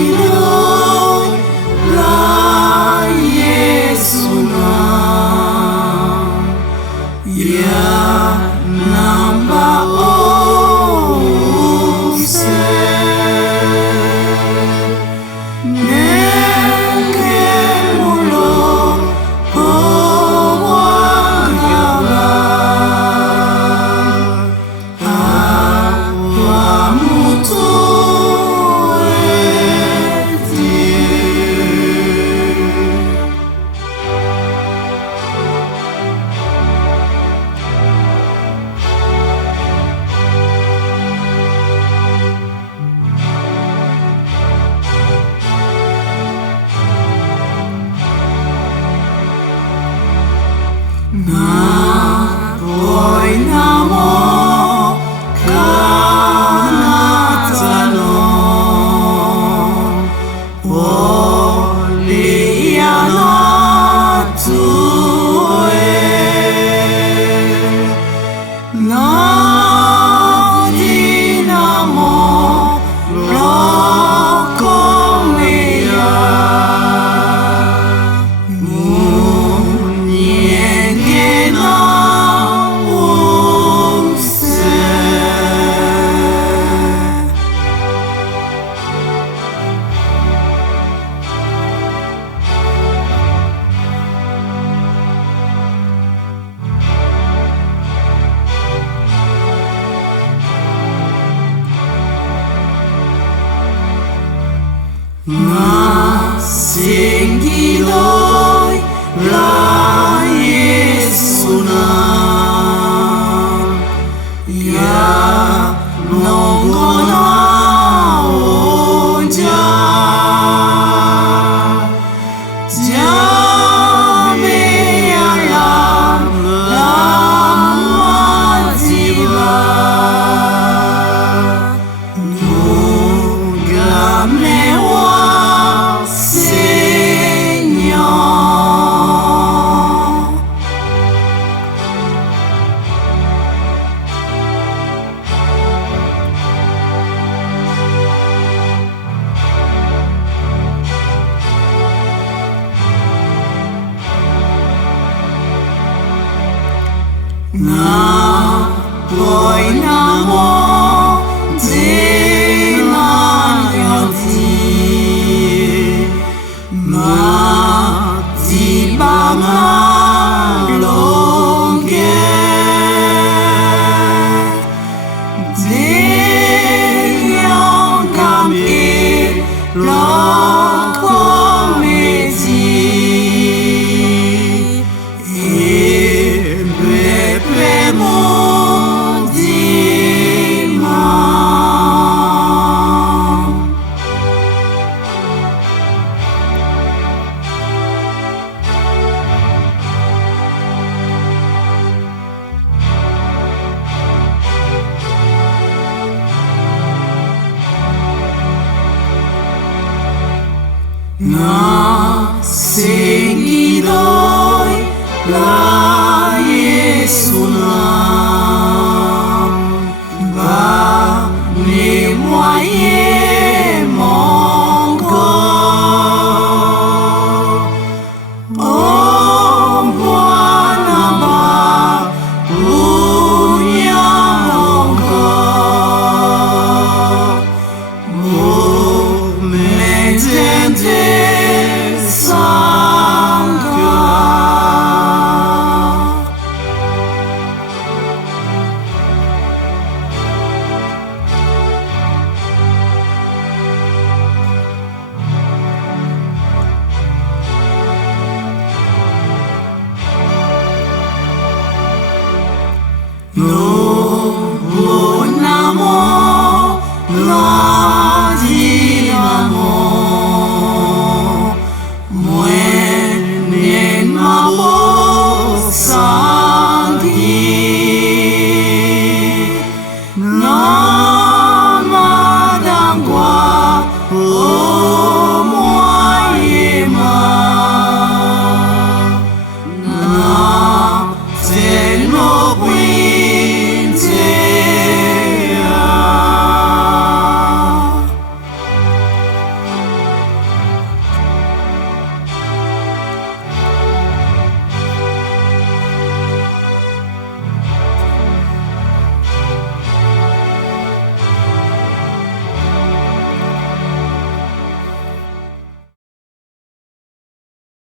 Nasengiloy la Yesu na ya namba ose nengemulo owangaba awamutu na boy namo kanatano oliano tue na dinamo lokomea Nasengiloy la Yesu na ya nongona onja jame alam lamaziba nugamnewa na boy namo dinanyati ma di bama longe deyang kami Nasengiloy la Yesu na ba ni moye mongo o Bwana ba punya mongo metende no bonamo no dinamo muenen mabo sangi no